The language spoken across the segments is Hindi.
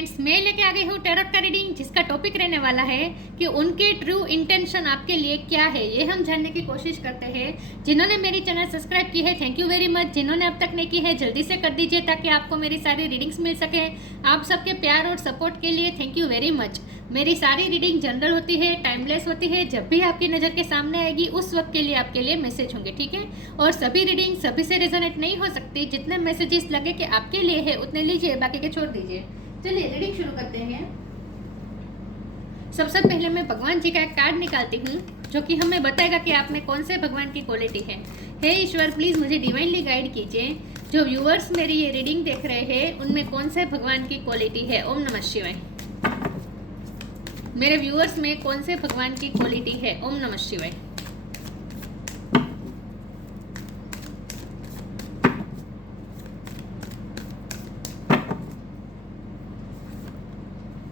फ्रेंड्स, मैं लेके आ गई हूँ टैरोट का रीडिंग, जिसका टॉपिक रहने वाला है कि उनके ट्रू इंटेंशन आपके लिए क्या है। ये हम जानने की कोशिश करते हैं। जिन्होंने मेरी चैनल सब्सक्राइब की है, थैंक यू वेरी मच। जिन्होंने अब तक नहीं की है, जल्दी से कर दीजिए ताकि आपको मेरी सारी रीडिंग्स मिल सके। आप सबके प्यार और सपोर्ट के लिए थैंक यू वेरी मच। मेरी सारी रीडिंग जनरल होती है, टाइमलेस होती है। जब भी आपकी नज़र के सामने आएगी उस वक्त के लिए आपके लिए मैसेज होंगे, ठीक है। और सभी रीडिंग सभी से रेजोनेट नहीं हो सकती। जितने मैसेजेस लगे कि आपके लिए है उतने लीजिए, बाकी के छोड़ दीजिए। चलिए रीडिंग शुरू करते हैं। सबसे पहले मैं भगवान जी का एक कार्ड निकालती हूँ जो कि हमें बताएगा कि आप में कौन से भगवान की क्वालिटी है। हे ईश्वर, प्लीज़ मुझे डिवाइनली गाइड कीजिए। जो व्यूअर्स मेरी ये रीडिंग देख रहे हैं उनमें कौन से भगवान की क्वालिटी है। ओम नमः शिवाय। मेरे व्यूअर्स में कौन से भगवान की क्वालिटी है। ओम नमः शिवाय।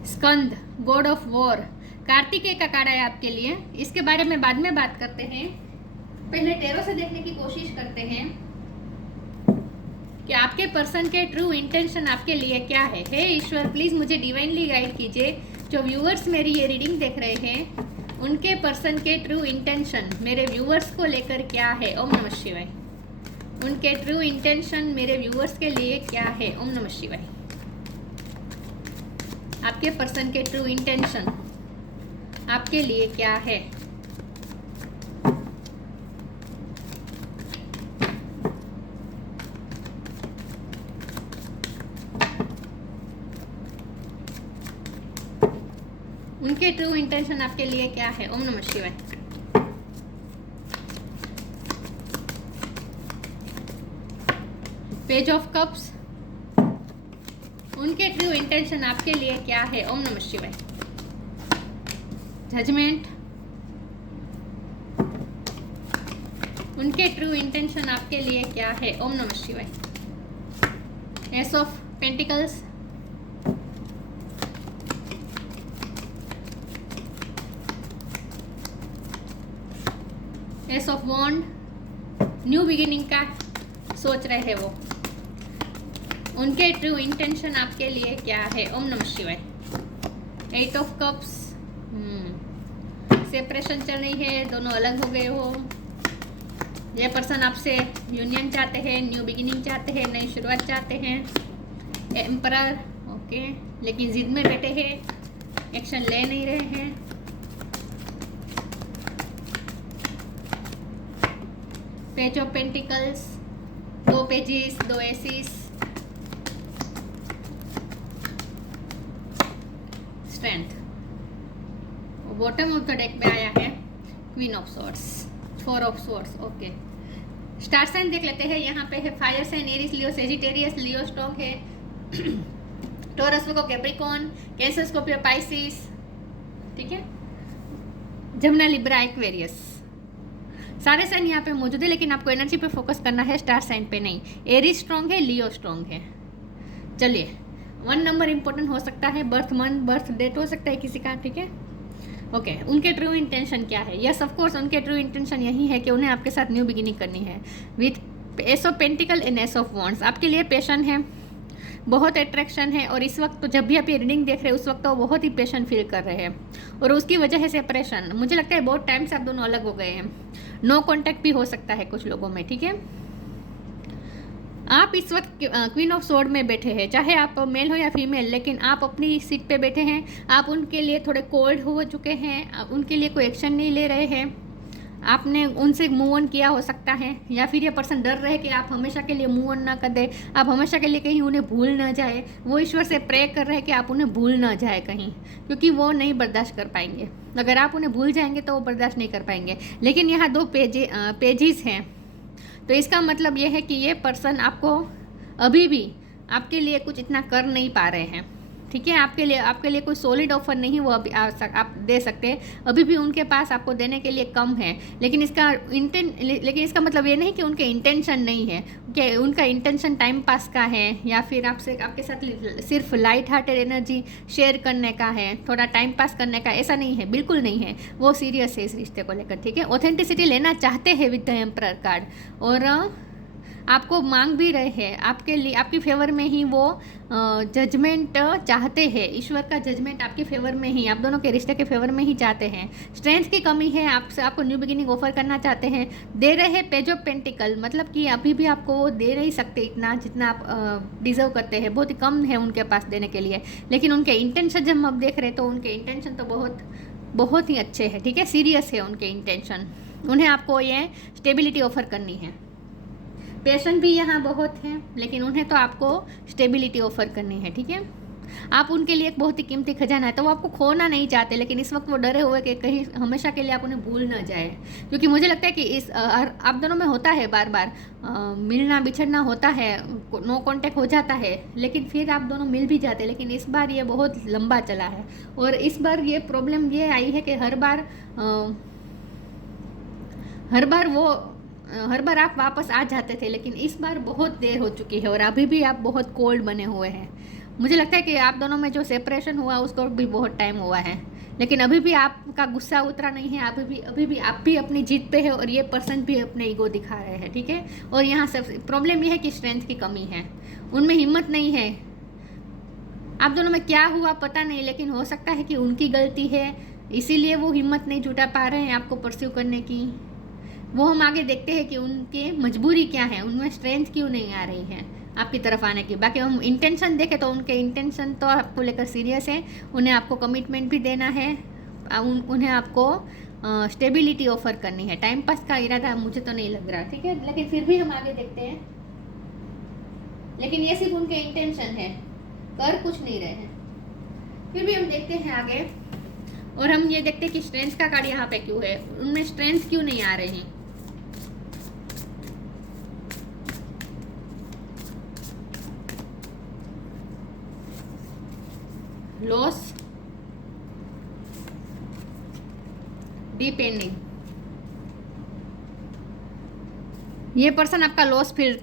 स्कंद, गॉड ऑफ वॉर, कार्तिकेय का कार्ड है आपके लिए। इसके बारे में बाद में बात करते हैं। पहले टैरो से देखने की कोशिश करते हैं कि आपके पर्सन के ट्रू इंटेंशन आपके लिए क्या है। हे ईश्वर, प्लीज मुझे डिवाइनली गाइड कीजिए। जो व्यूअर्स मेरी ये रीडिंग देख रहे हैं उनके पर्सन के ट्रू इंटेंशन मेरे व्यूअर्स को लेकर क्या है। ओम नमः शिवाय। उनके ट्रू इंटेंशन मेरे व्यूअर्स के लिए क्या है। ओम नमः शिवाय। आपके पर्सन के ट्रू इंटेंशन आपके लिए क्या है। उनके ट्रू इंटेंशन आपके लिए क्या है। ओम नमः शिवाय। पेज ऑफ कप्स, उनके ट्रू इंटेंशन आपके लिए क्या है। ओम नमः शिवाय। जजमेंट, उनके ट्रू इंटेंशन आपके लिए क्या है। ओम नमः शिवाय। Ace of pentacles, ace of wand, new beginning का सोच रहे हैं वो। उनके ट्रू इंटेंशन आपके लिए क्या है। ओम नमः शिवाय। एट ऑफ कप्स, सेपरेशन चल रही है, दोनों अलग हो गए हो। ये पर्सन आपसे यूनियन चाहते हैं, न्यू बिगिनिंग चाहते हैं, नई शुरुआत चाहते हैं। एम्परर, ओके, लेकिन जिद में बैठे हैं, एक्शन ले नहीं रहे हैं। पेज ऑफ पेंटिकल्स, दो पेजेस, दो aces, strength. Bottom of the deck में आया है queen of swords, four of swords. Okay, star sign देख लेते हैं। यहाँ पे है fire sign, Aries, Leo, Sagittarius, Leo stock है, Taurus, Virgo, Capricorn, Cancer, Scorpio, Pisces, ठीक है, जमुना, लिब्रा, एक्वेरियस। सारे साइन यहाँ पे मौजूद है, लेकिन आपको एनर्जी पे फोकस करना है, स्टार साइन पे नहीं। एरीज स्ट्रॉन्ग है, लियो स्ट्रॉन्ग है। चलिए, 1 नंबर इंपॉर्टेंट हो सकता है, बर्थ मंथ, बर्थ डेट हो सकता है किसी का, ठीक है। ओके, उनके ट्रू इंटेंशन क्या है। यस ऑफ कोर्स उनके ट्रू इंटेंशन यही है कि उन्हें आपके साथ न्यू बिगिनिंग करनी है। With S of pentacle and S of wands, आपके लिए पैशन है, बहुत अट्रैक्शन है। और इस वक्त तो जब भी आप ये रीडिंग देख रहे हैं उस वक्त तो बहुत ही पैशन फील कर रहे हैं, और उसकी वजह है सेपरेशन। मुझे लगता है बहुत टाइम से आप दोनों अलग हो गए हैं। नो कॉन्टैक्ट भी हो सकता है कुछ लोगों में, ठीक है। आप इस वक्त क्वीन ऑफ स्वॉर्ड में बैठे हैं, चाहे आप मेल हो या फीमेल, लेकिन आप अपनी सीट पे बैठे हैं। आप उनके लिए थोड़े कोल्ड हो चुके हैं, उनके लिए कोई एक्शन नहीं ले रहे हैं। आपने उनसे मूव ऑन किया हो सकता है, या फिर ये पर्सन डर रहे कि आप हमेशा के लिए मूव ऑन ना कर दे, आप हमेशा के लिए कहीं उन्हें भूल ना जाए। वो ईश्वर से प्रे कर रहे हैं कि आप उन्हें भूल ना जाए कहीं, क्योंकि वो नहीं बर्दाश्त कर पाएंगे। अगर आप उन्हें भूल जाएंगे तो वो बर्दाश्त नहीं कर पाएंगे। लेकिन यहाँ दो पेजेस हैं, तो इसका मतलब ये है कि ये पर्सन आपको अभी भी आपके लिए कुछ इतना कर नहीं पा रहे हैं, ठीक है। आपके लिए कोई सॉलिड ऑफर नहीं वो अभी आप दे सकते। अभी भी उनके पास आपको देने के लिए कम है, लेकिन इसका मतलब ये नहीं कि उनके इंटेंशन नहीं है, कि उनका इंटेंशन टाइम पास का है, या फिर आपके साथ सिर्फ लाइट हार्टेड एनर्जी शेयर करने का है, थोड़ा टाइम पास करने का, ऐसा नहीं है, बिल्कुल नहीं है। वो सीरियस है इस रिश्ते को लेकर, ठीक है। ऑथेंटिसिटी लेना चाहते हैं विद द एम्परर कार्ड, और आपको मांग भी रहे हैं, आपके लिए आपकी फेवर में ही वो जजमेंट चाहते हैं। ईश्वर का जजमेंट आपके फेवर में ही, आप दोनों के रिश्ते के फेवर में ही चाहते हैं। स्ट्रेंथ की कमी है, आपसे आपको न्यू बिगिनिंग ऑफर करना चाहते हैं। दे रहे हैं पेज ऑफ पेंटिकल, मतलब कि अभी भी आपको वो दे नहीं सकते इतना जितना आप डिजर्व करते हैं, बहुत ही कम है उनके पास देने के लिए। लेकिन उनके इंटेंशन जब हम देख रहे हैं तो उनके इंटेंशन तो बहुत ही अच्छे हैं, ठीक है, सीरियस है उनके इंटेंशन। उन्हें आपको ये स्टेबिलिटी ऑफर करनी है। पेशेंट भी यहाँ बहुत है, लेकिन उन्हें तो आपको स्टेबिलिटी ऑफर करनी है, ठीक है। आप उनके लिए एक बहुत ही कीमती खजाना है, तो वो आपको खोना नहीं चाहते, लेकिन इस वक्त वो डरे हुए कि कहीं हमेशा के लिए आप उन्हें भूल ना जाए। क्योंकि मुझे लगता है कि इस आप दोनों में होता है बार बार मिलना बिछड़ना होता है, नो कांटेक्ट हो जाता है, लेकिन फिर आप दोनों मिल भी जाते हैं। लेकिन इस बार ये बहुत लंबा चला है, और इस बार ये प्रॉब्लम ये आई है कि हर बार आप वापस आ जाते थे, लेकिन इस बार बहुत देर हो चुकी है और अभी भी आप बहुत कोल्ड बने हुए हैं। मुझे लगता है कि आप दोनों में जो सेपरेशन हुआ उसको भी बहुत टाइम हुआ है, लेकिन अभी भी आपका गुस्सा उतरा नहीं है। अभी भी आप भी अपनी जीत पे है, और ये पर्सन भी अपने ईगो दिखा रहे हैं, ठीक है। और यहाँ सब प्रॉब्लम ये है कि स्ट्रेंथ की कमी है, उनमें हिम्मत नहीं है। आप दोनों में क्या हुआ पता नहीं, लेकिन हो सकता है कि उनकी गलती है, इसीलिए वो हिम्मत नहीं जुटा पा रहे हैं आपको परस्यू करने की। वो हम आगे देखते हैं कि उनके मजबूरी क्या है, उनमें स्ट्रेंथ क्यों नहीं आ रही है आपकी तरफ आने की। बाकी हम इंटेंशन देखें तो उनके इंटेंशन तो आपको लेकर सीरियस है, उन्हें आपको कमिटमेंट भी देना है, उन्हें आपको स्टेबिलिटी ऑफर करनी है। टाइम पास का इरादा मुझे तो नहीं लग रहा, ठीक है, लेकिन फिर भी हम आगे देखते हैं। लेकिन ये सिर्फ उनके इंटेंशन है, कर कुछ नहीं रहे हैं। फिर भी हम देखते हैं आगे, और हम ये देखते हैं कि स्ट्रेंथ का कार्ड यहाँ पे क्यों है, उनमें स्ट्रेंथ क्यों नहीं आ रही। लॉस, डिपेंडिंग, ये पर्सन आपका लॉस फील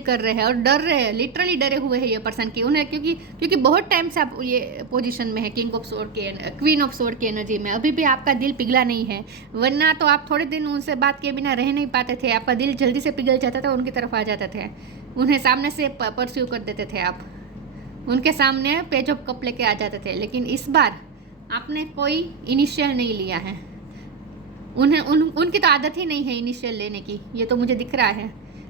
कर रहे हैं और डर रहे हैं, लिटरली डरे हुए हैं ये पर्सन की। उन्हें क्योंकि बहुत टाइम से आप ये पोजीशन में है, किंग ऑफ सोर्ड के क्वीन ऑफ सोर्ड की एनर्जी में, अभी भी आपका दिल पिघला नहीं है। वरना तो आप थोड़े दिन उनसे बात किए बिना रह नहीं पाते थे, आपका दिल जल्दी से पिघल जाता था, उनकी तरफ आ जाते थे, उन्हें सामने से परस्यू कर देते थे आप, उनके सामने पेज ऑफ कप लेके आ जाते थे। लेकिन इस बार आपने कोई इनिशियल नहीं लिया है, उनकी तो आदत ही नहीं है इनिशियल लेने की, ये तो मुझे दिख रहा है।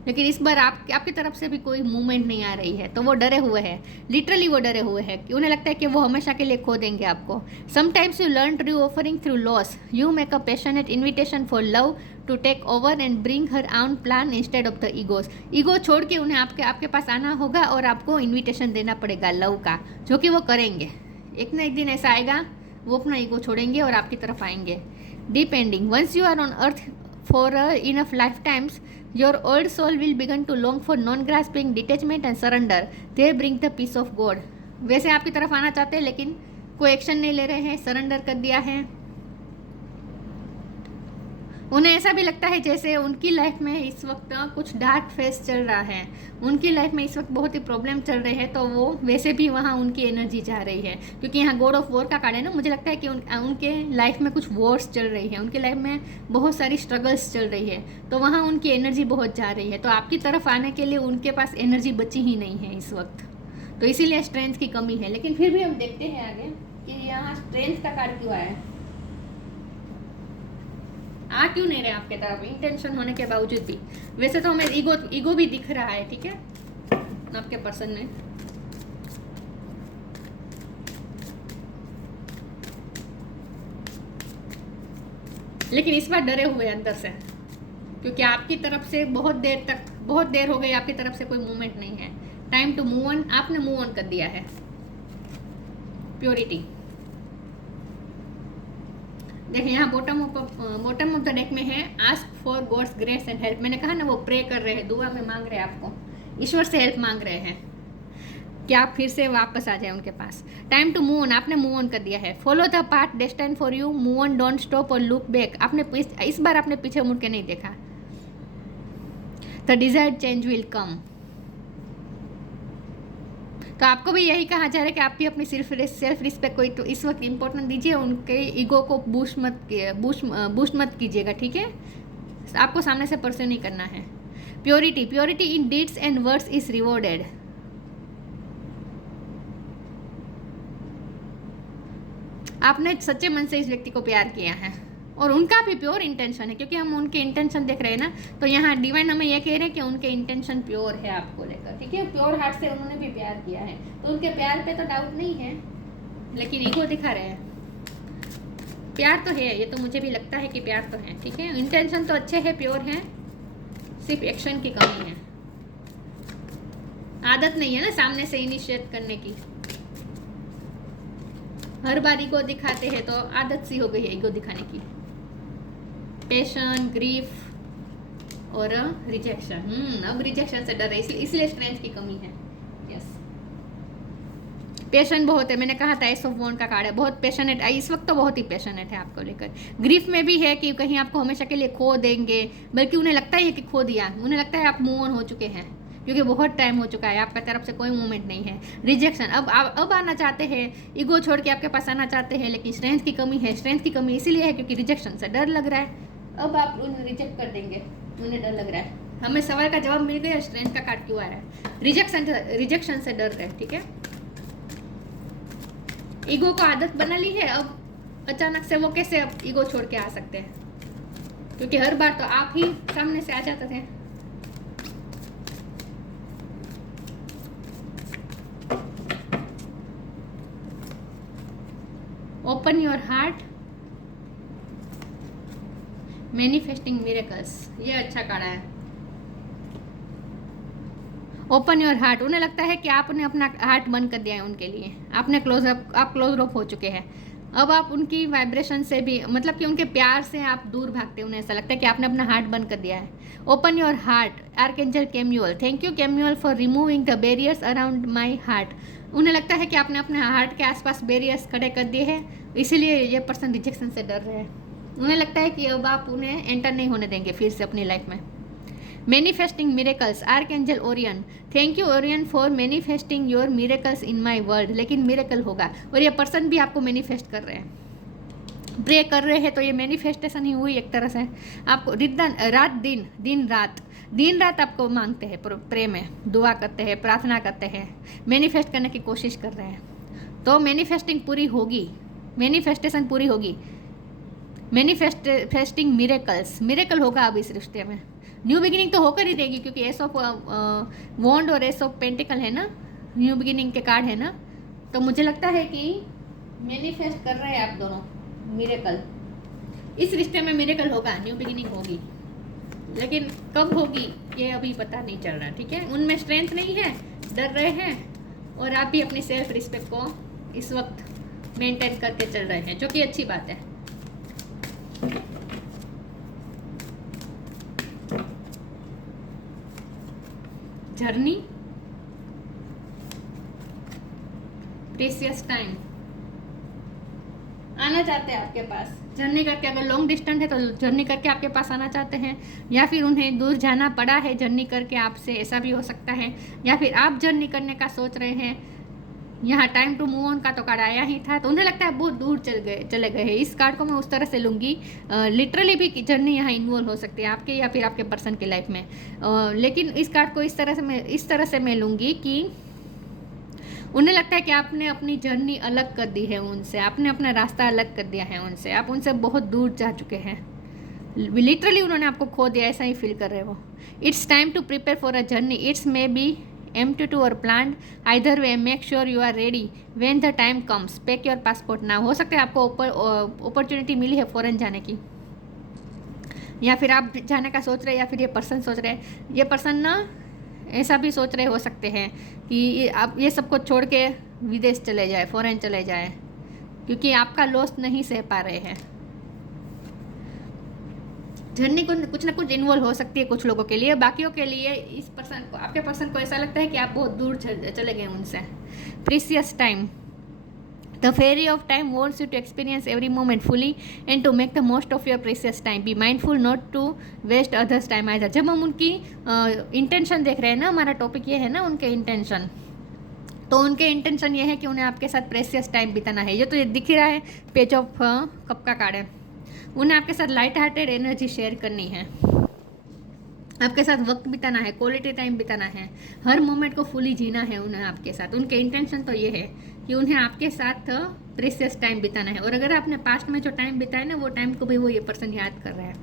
लेकिन इस बार आपकी तरफ से भी कोई मूवमेंट नहीं आ रही है, तो वो डरे हुए हैं, लिटरली वो डरे हुए हैं कि उन्हें लगता है कि वो हमेशा के लिए खो देंगे आपको। Sometimes you learn true offering through loss, you make a passionate invitation for love to take over and bring her own plan instead of the egos. Ego छोड़ के उन्हें आपके पास आना होगा और आपको इन्विटेशन देना पड़ेगा लव का, जो कि वो करेंगे। एक ना एक दिन ऐसा आएगा, वो अपना ईगो छोड़ेंगे और आपकी तरफ आएंगे। Depending, once you are on earth for enough lifetimes, your old soul will begin to long for non-grasping detachment and surrender. They bring the peace of God. वैसे आपकी तरफ आना चाहते हैं, लेकिन कोई एक्शन नहीं ले रहे हैं, सरेंडर कर दिया है। उन्हें ऐसा भी लगता है जैसे उनकी लाइफ में इस वक्त कुछ डार्क फेस चल रहा है, उनकी लाइफ में इस वक्त बहुत ही प्रॉब्लम चल रहे हैं, तो वो वैसे भी वहाँ उनकी एनर्जी जा रही है। क्योंकि यहाँ गॉड ऑफ वॉर का कार्ड है ना, मुझे लगता है कि उनके लाइफ में कुछ वॉर्स चल रही है, उनके लाइफ में बहुत सारी स्ट्रगल्स चल रही है, तो वहाँ उनकी एनर्जी बहुत जा रही है। तो आपकी तरफ आने के लिए उनके पास एनर्जी बची ही नहीं है इस वक्त, तो इसीलिए स्ट्रेंथ की कमी है। लेकिन फिर भी हम देखते हैं आगे कि यहाँ स्ट्रेंथ का कार्ड क्यों आया है, आ क्यों नहीं रहे आपके तरफ इंटेंशन होने के बावजूद भी। वैसे तो हमें ईगो भी दिख रहा है, ठीक है, आपके पर्सन ने। लेकिन इस बार डरे हुए अंदर से, क्योंकि आपकी तरफ से बहुत देर हो गई, आपकी तरफ से कोई मूवमेंट नहीं है। टाइम टू मूव ऑन, आपने मूव ऑन कर दिया है। प्योरिटी देखिए, यहाँ बॉटम ऑफ द डेक में है ask for God's grace and help. मैंने कहा ना, वो प्रे कर रहे हैं, दुआ में मांग रहे हैं आपको, ईश्वर से हेल्प मांग रहे हैं कि आप फिर से वापस आ जाए उनके पास। टाइम टू मूव ऑन, आपने मूव ऑन कर दिया है। Follow the path destined for you, move on, don't stop और लुक बैक। आपने इस बार आपने पीछे मुड़ के नहीं देखा। The desired change will come. तो आपको भी यही कहा जा रहा है कि आप भी अपनी सेल्फ रिस्पेक्ट को तो इस वक्त इम्पोर्टेंट दीजिए, उनके ईगो को बूस्ट मत कीजिएगा, ठीक है। आपको सामने से परस्यू नहीं करना है। Purity, purity in deeds and words is rewarded. आपने सच्चे मन से इस व्यक्ति को प्यार किया है और उनका भी प्योर इंटेंशन है, क्योंकि हम उनके इंटेंशन देख रहे हैं ना, तो यहाँ डिवाइन हमें ये कह रहे हैं कि उनके इंटेंशन प्योर है आपको लेकर, ठीक है, प्योर हार्ट से उन्होंने भी प्यार किया है, तो उनके प्यार पे तो डाउट नहीं है, लेकिन ईगो दिखा रहे हैं। प्यार तो है, ये तो मुझे भी लगता है कि प्यार तो है, ठीक है, इंटेंशन तो अच्छे है, प्योर है, सिर्फ एक्शन की कमी है, आदत नहीं है ना सामने से इनिशिएट करने की, हर बार ईगो दिखाते हैं तो आदत सी हो गई है ईगो दिखाने की। पैशन, ग्रीफ और रिजेक्शन, अब रिजेक्शन से डर है, इसलिए स्ट्रेंथ की कमी है। यस, पैशन बहुत है, मैंने कहा था एस ऑफ वॉन्ड का कार्ड है, बहुत पैशनेट, इस वक्त तो बहुत ही पैशनेट है आपको लेकर। ग्रीफ में भी है कि कहीं आपको हमेशा के लिए खो देंगे, बल्कि उन्हें लगता है कि खो दिया, उन्हें लगता है आप मूव ऑन हो चुके हैं, क्योंकि बहुत टाइम हो चुका है, आपका तरफ से कोई मूवमेंट नहीं है। रिजेक्शन, अब आना चाहते हैं, ईगो छोड़ के आपके पास आना चाहते हैं, लेकिन स्ट्रेंथ की कमी है। स्ट्रेंथ की कमी इसीलिए है क्योंकि रिजेक्शन से डर लग रहा है, अब आप उन्हें रिजेक्ट कर देंगे, उन्हें डर लग रहा है। हमें सवाल का जवाब मिल गया, स्ट्रेंथ का कार्ड क्यों आ रहा है, रिजेक्शन से डर रहे हैं, ठीक है। ईगो को आदत बना ली है, अब अचानक से वो कैसे अब ईगो छोड़ के आ सकते हैं, क्योंकि हर बार तो आप ही सामने से आ जाते थे। Open your heart, manifesting miracles, ये अच्छा कार्ड है। ओपन योर हार्ट, उन्हें लगता है कि आपने अपना हार्ट बंद कर दिया है उनके लिए, आपने आप क्लोज अप हो चुके हैं। अब आप उनकी वाइब्रेशन से भी, मतलब कि उनके प्यार से आप दूर भागते हैं, उन्हें ऐसा लगता है कि आपने अपना हार्ट बंद कर दिया है। Open your heart, archangel Chamuel, thank you Chamuel for removing the barriers around my heart. उन्हें लगता है कि आपने अपने हार्ट के आसपास बैरियर्स खड़े कर दिए हैं, इसीलिए ये पर्सन रिजेक्शन से डर रहे हैं। उन्हें लगता है कि अब आप उन्हें एंटर नहीं होने देंगे फिर से अपनी लाइफ में। Manifesting miracles, archangel Orion, thank you Orion for manifesting your miracles in my world, लेकिन मिरेकल होगा, और ये पर्सन भी आपको मैनिफेस्ट कर रहे हैं, प्रे कर रहे हैं, तो ये मैनिफेस्टेशन ही हुई एक तरह से। आपको दिन रात आपको मांगते हैं, प्रे में दुआ करते हैं, प्रार्थना करते हैं, मैनिफेस्ट करने की कोशिश कर रहे हैं, तो मैनिफेस्टिंग पूरी होगी, मैनिफेस्टेशन पूरी होगी। मैनिफेस्टिंग मिरेकल्स, मिरेकल होगा अब इस रिश्ते में, न्यू बिगिनिंग तो होकर ही देगी, क्योंकि एस ऑफ वॉन्ड और एस ऑफ पेंटिकल है ना, न्यू बिगिनिंग के कार्ड है ना, तो मुझे लगता है कि मैनिफेस्ट कर रहे हैं आप दोनों मिरेकल, इस रिश्ते में मिरेकल होगा, न्यू बिगिनिंग होगी, लेकिन कब होगी ये अभी पता नहीं चल रहा, ठीक है। उनमें स्ट्रेंथ नहीं है, डर रहे हैं, और आप भी अपनी सेल्फ रिस्पेक्ट को इस वक्त मेंटेन करके चल रहे हैं, जो कि अच्छी बात है। जर्नी, प्रीशियस टाइम, आना चाहते हैं आपके पास, जर्नी करके, अगर लॉन्ग डिस्टेंस है तो जर्नी करके आपके पास आना चाहते हैं, या फिर उन्हें दूर जाना पड़ा है जर्नी करके आपसे, ऐसा भी हो सकता है, या फिर आप जर्नी करने का सोच रहे हैं। यहाँ टाइम टू मूव ऑन का तो कार्ड आया ही था, तो उन्हें लगता है बहुत दूर चले गए हैं। इस कार्ड को मैं उस तरह से लूँगी, लिटरली भी जर्नी यहाँ इन्वॉल्व हो सकती है आपके या फिर आपके पर्सन की लाइफ में, लेकिन इस कार्ड को इस तरह से मैं लूँगी कि उन्हें लगता है कि आपने अपनी जर्नी अलग कर दी है उनसे, आपने अपना रास्ता अलग कर दिया है उनसे, आप उनसे बहुत दूर जा चुके हैं, लिटरली उन्होंने आपको खो दिया, ऐसा ही फील कर रहे हो। It's time to prepare for a journey, it's may be empty or planned, either way make sure you are ready when the time comes, pack your passport now। हो सकता है आपको अपॉर्चुनिटी मिली है फॉरेन जाने की, या फिर आप जाने का सोच रहे हैं, या फिर ये पर्सन सोच रहे हैं, ये पर्सन ना ऐसा भी सोच रहे हो सकते हैं कि आप ये सब कुछ छोड़ के विदेश चले जाए, फॉरेन चले जाए, क्योंकि आपका लॉस नहीं सह पा रहे हैं। जर्नी को कुछ ना कुछ इन्वॉल्व हो सकती है कुछ लोगों के लिए, बाकियों के लिए इस पर्सन को, आपके पर्सन को ऐसा लगता है कि आप बहुत दूर चले गए उनसे। Precious time, the fairy of time wants you to experience every moment fully and to make the most of your precious time, be mindful not to waste others time either. जब हम उनकी इंटेंशन देख रहे हैं ना, हमारा टॉपिक ये है ना उनके इंटेंशन, तो उनके इंटेंशन ये है कि उन्हें आपके साथ प्रेशियस टाइम बिताना है। ये तो ये दिख ही रहा है, पेज ऑफ कप का कार्ड है, उन्हें आपके साथ लाइट हार्टेड एनर्जी शेयर करनी है। आपके साथ वक्त बिताना है, क्वालिटी टाइम बिताना है, हर मोमेंट को फुली जीना है उन्हें आपके साथ। उनके इंटेंशन तो ये है कि उन्हें आपके साथ प्रेशियस टाइम बिताना है। और अगर आपने पास्ट में जो टाइम बिताया ना, वो टाइम को भी वो ये पर्सन याद कर रहा है।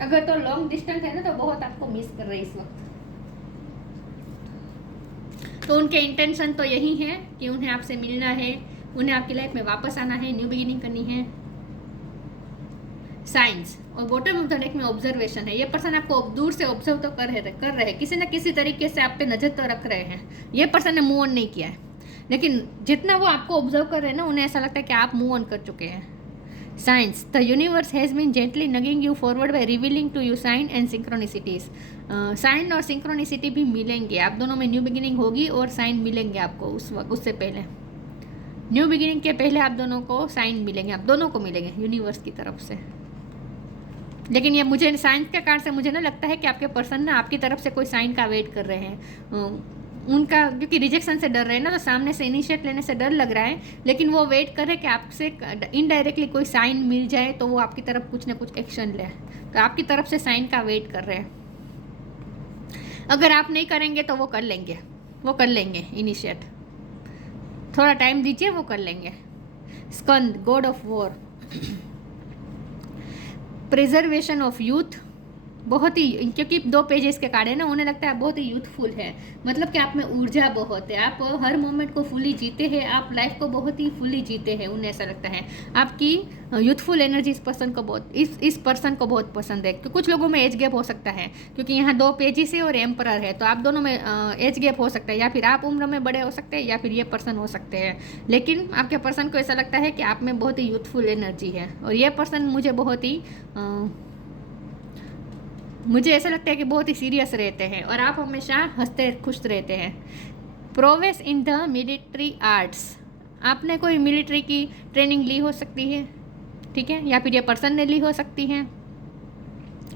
अगर तो लॉन्ग डिस्टेंस है ना, तो बहुत आपको मिस कर रहे हैं इस वक्त। तो उनके इंटेंशन तो यही है कि उन्हें आपसे मिलना है, उन्हें आपकी लाइफ में वापस आना है, न्यू बिगिनिंग करनी है। साइंस और बॉटम ऑफ द डेक में ऑब्जर्वेशन है। ये पर्सन आपको दूर से ऑब्जर्व तो कर रहे हैं, किसी न किसी तरीके से आप पे नजर तो रख रहे हैं। ये पर्सन ने मूव ऑन नहीं किया है, लेकिन जितना वो आपको ऑब्जर्व कर रहे हैं ना, उन्हें ऐसा लगता है कि आप मूव ऑन कर चुके हैं। Signs, the universe has been gently nudging you forward by revealing to you sign and synchronicities. Sign और सिंक्रोनिसिटी भी मिलेंगे, आप दोनों में न्यू बिगिनिंग होगी और साइन मिलेंगे आपको उस वक्त, उससे पहले न्यू बिगिनिंग के पहले आप दोनों को साइन मिलेंगे, आप दोनों को मिलेंगे यूनिवर्स की तरफ से। लेकिन ये मुझे साइंस के कारण से मुझे ना लगता है कि आपके पर्सन ना आपकी तरफ से कोई साइन का वेट कर रहे हैं। उनका क्योंकि रिजेक्शन से डर रहे हैं ना, तो सामने से इनिशिएट लेने से डर लग रहा है, लेकिन वो वेट कर रहे हैं कि आपसे इनडायरेक्टली कोई साइन मिल जाए तो वो आपकी तरफ कुछ ना कुछ एक्शन ले। तो आपकी तरफ से साइन का वेट कर रहे हैं। अगर आप नहीं करेंगे तो वो कर लेंगे, वो कर लेंगे इनिशिएट। थोड़ा टाइम दीजिए, वो कर लेंगे। Skanda, god of war, preservation of youth, बहुत ही, क्योंकि 2 पेजेस के कार्ड है ना, उन्हें लगता है बहुत ही यूथफुल है, मतलब कि आप में ऊर्जा बहुत है, आप हर मोमेंट को फुली जीते हैं, आप लाइफ को बहुत ही फुली जीते हैं। उन्हें ऐसा लगता है आपकी यूथफुल एनर्जी इस पर्सन को बहुत इस पर्सन को बहुत पसंद है। कुछ लोगों में एज गैप हो सकता है, क्योंकि यहाँ 2 पेजेस है और एम्परर है, तो आप दोनों में एज गैप हो सकता है, या फिर आप उम्र में बड़े हो सकते हैं, या फिर ये पर्सन हो सकते हैं। लेकिन आपके पर्सन को ऐसा लगता है कि आप में बहुत ही यूथफुल एनर्जी है, और ये पर्सन मुझे ऐसा लगता है कि बहुत ही सीरियस रहते हैं, और आप हमेशा हंसते खुश रहते हैं। Progress in the military arts, आपने कोई मिलिट्री की ट्रेनिंग ली हो सकती है, ठीक है, या फिर ये पर्सन ने ली हो सकती है,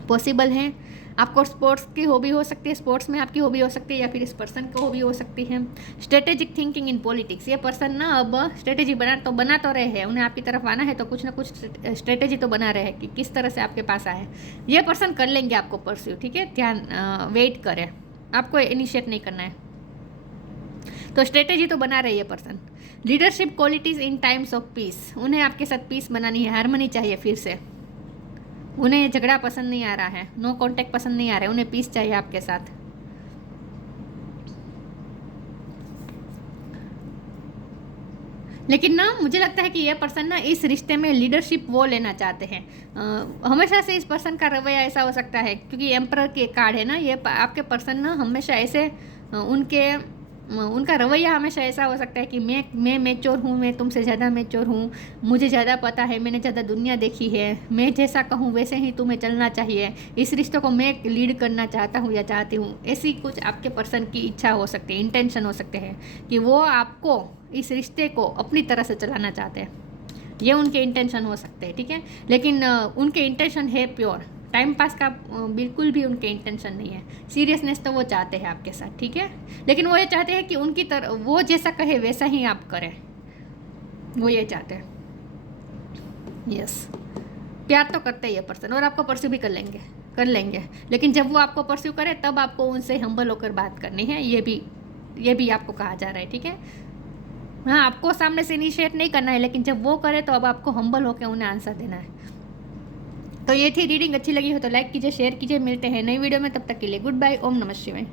पॉसिबल है। आपको स्पोर्ट्स की हॉबी हो सकती है, स्पोर्ट्स में आपकी हॉबी हो सकती है, या फिर इस पर्सन को हॉबी हो सकती है। स्ट्रेटेजिक थिंकिंग इन पॉलिटिक्स, ये पर्सन ना अब स्ट्रेटेजी बना तो रहे हैं, उन्हें आपकी तरफ आना है तो कुछ ना कुछ स्ट्रेटेजी तो बना रहे हैं कि किस तरह से आपके पास आए। ये पर्सन कर लेंगे आपको परस्यू, ठीक है, ध्यान वेट करें, आपको इनिशिएट नहीं करना है, तो स्ट्रेटेजी तो बना रही है person. Leadership qualities in times of peace, उन्हें आपके साथ पीस बनानी है, हार्मनी चाहिए फिर से। उन्हें झगड़ा पसंद नहीं आ रहा है, नो कांटेक्ट पसंद नहीं आ रहा है, उन्हें पीस चाहिए आपके साथ। लेकिन ना मुझे लगता है कि ये पर्सन ना इस रिश्ते में लीडरशिप वो लेना चाहते हैं। हमेशा से इस पर्सन का रवैया ऐसा हो सकता है, क्योंकि एम्परर के कार्ड है ना, ये आपके पर्सन ना हमेशा ऐसे उनका रवैया हमेशा ऐसा हो सकता है कि मैं मैच्योर हूँ, मैं तुमसे ज़्यादा मैच्योर हूँ, मुझे ज़्यादा पता है, मैंने ज़्यादा दुनिया देखी है, मैं जैसा कहूँ वैसे ही तुम्हें चलना चाहिए, इस रिश्ते को मैं लीड करना चाहता हूँ या चाहती हूँ। ऐसी कुछ आपके पर्सन की इच्छा हो सकती है, इंटेंशन हो सकते हैं कि वो आपको इस रिश्ते को अपनी तरह से चलाना चाहते हैं। ये उनके इंटेंशन हो सकते हैं, ठीक है, लेकिन उनके इंटेंशन है प्योर, टाइम पास का बिल्कुल भी उनके इंटेंशन नहीं है। सीरियसनेस तो वो चाहते हैं आपके साथ, ठीक है, लेकिन वो ये चाहते हैं कि उनकी तरह वो जैसा कहे वैसा ही आप करें, वो ये चाहते हैं। यस, प्यार तो करते ही है पर्सन, और आपको परस्यू भी कर लेंगे, लेकिन जब वो आपको परस्यू करे तब आपको उनसे हम्बल होकर बात करनी है, ये भी आपको कहा जा रहा है, ठीक है। हाँ, आपको सामने से इनिशिएट नहीं करना है, लेकिन जब वो करे तो अब आपको हम्बल होकर उन्हें आंसर देना है। तो ये थी रीडिंग, अच्छी लगी हो तो लाइक कीजिए, शेयर कीजिए, मिलते हैं नई वीडियो में, तब तक के लिए गुड बाय, ओम नमः शिवाय।